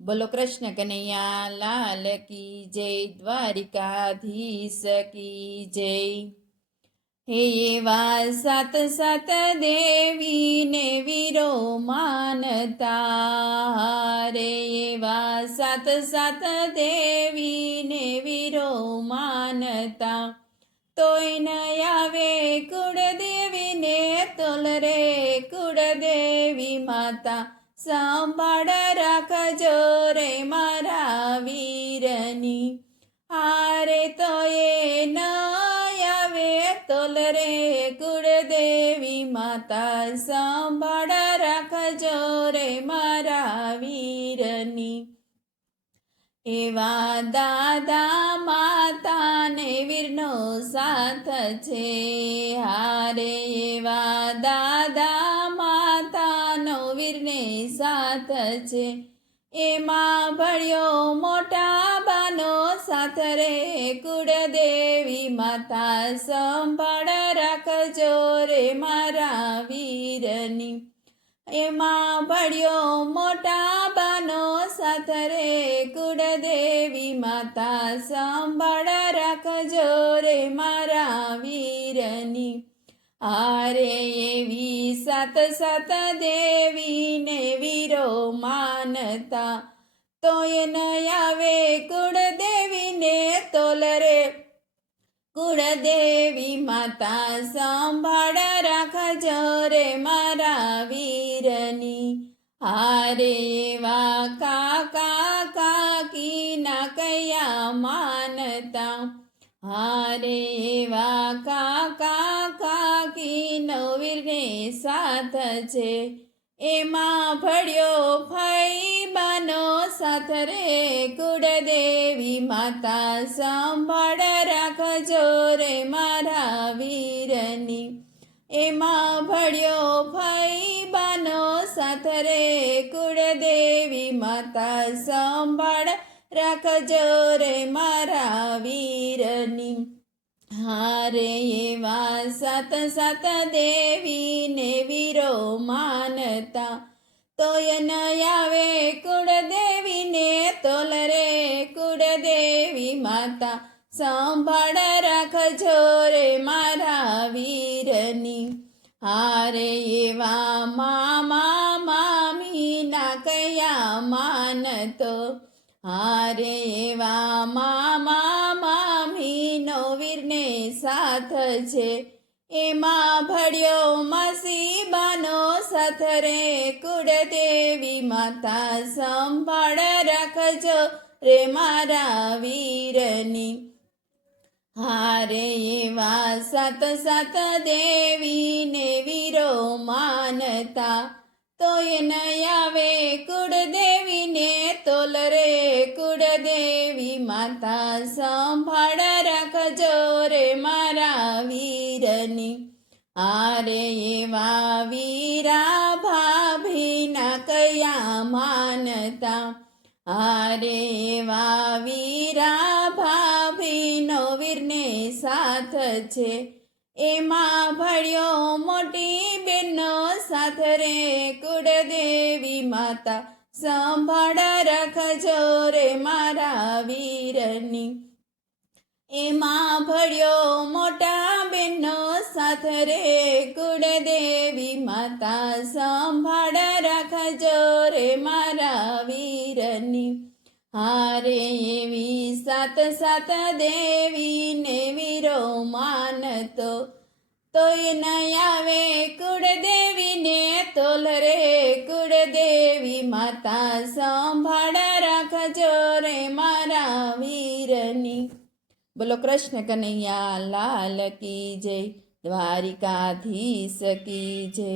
બોલો કૃષ્ણ કનૈયા લાલ કી જય, દ્વારિકાધીશ કી જય। હે એવા સાત સાત દેવીને વીરો માનતા રે, એવા સાત સાત દેવીને વીરો માનતા, તોય ન આવે કુળદેવીને તોલ રે કુળદેવી માતા, સંભાળ રાખજો રે મારા વીરની, હારે તો એ ન આવે તોલ રે કુળદેવી માતા, સંભાળ રાખજો રે મારા વીરની। એવા દાદા માતા ને વીરનો સાથ છે, હારે એવા દાદા માતાનો વીરને સાથ છે, એમાં ભળ્યો મોટા બાનો સાથ રે કુળદેવી માતા, સંભાળ રાખજો રે મારા વીરની, એમાં ભળ્યો મોટા બાનો સાથ રે કુળદેવી માતા, સંભાળ રાખજો રે મારા વીરની, હારે એવી સાત સાત દેવીને વીરો માનતા, તોય ન આવે કુળદેવીને તોલ રે કુળદેવી માતા, સંભાળ રાખજો રે મારા વીરની, હારે એવા કાકા કાકીના કયા માનતા, હારે એવા કાકા કાકીનો વીરને સાથ છે, એમાં ભળ્યો ફઈબાનો સાથ રે કુળદેવી માતા, સંભાળ રાખજો રે મારા વીરની, એમાં ભળ્યો ફઈબાનો સાથ રે કુળદેવી માતા, સંભાળ રાખજો રે મારા વીરની, હારે એવા સાત સાત દેવીને વીરો માનતા, તોય ન આવે કુળદેવીને તોલ રે કુળદેવી માતા, સંભાળ રાખજો રે મારા વીરની, હારે એવા મામા મામીના કયા માનતો, હારે એવા મામા મામીનો વીરને સાથ છે, એમાં ભળ્યો માસીબાનો સાથ રે કુળદેવી માતા, સંભાળ રાખજો રે મારા વીરની, હારે એવા સાત સાત દેવીને વીરો માનતા, તોય ન આવે કુળદેવીને તોલ રે કુળદેવી માતા, સંભાળ રાખજો રે મારા વીરની, હારે એવા વીરા ભાભીના કયા માનતા, હારે એવા વીરા ભાભીનો વીરને સાથ છે, એમાં ભળ્યો મોટી બેનનો સાથ રે કુળદેવી માતા, સંભાળ રાખજો રે મારા વીરની, એમાં ભળ્યો મોટા બેનનો સાથ રે કુળદેવી માતા, સંભાળ રાખજો રે મારા વીરની, હારે એવી સાત સાત દેવીને વીરો માનતો, તોય ન આવે કુળદેવીને તોલ રે કુળદેવી માતા, સંભાળ રાખજો રે મારા વીરની। બોલો કૃષ્ણ કનૈયા લાલ કી જય, દ્વારિકાધીશ કી જય।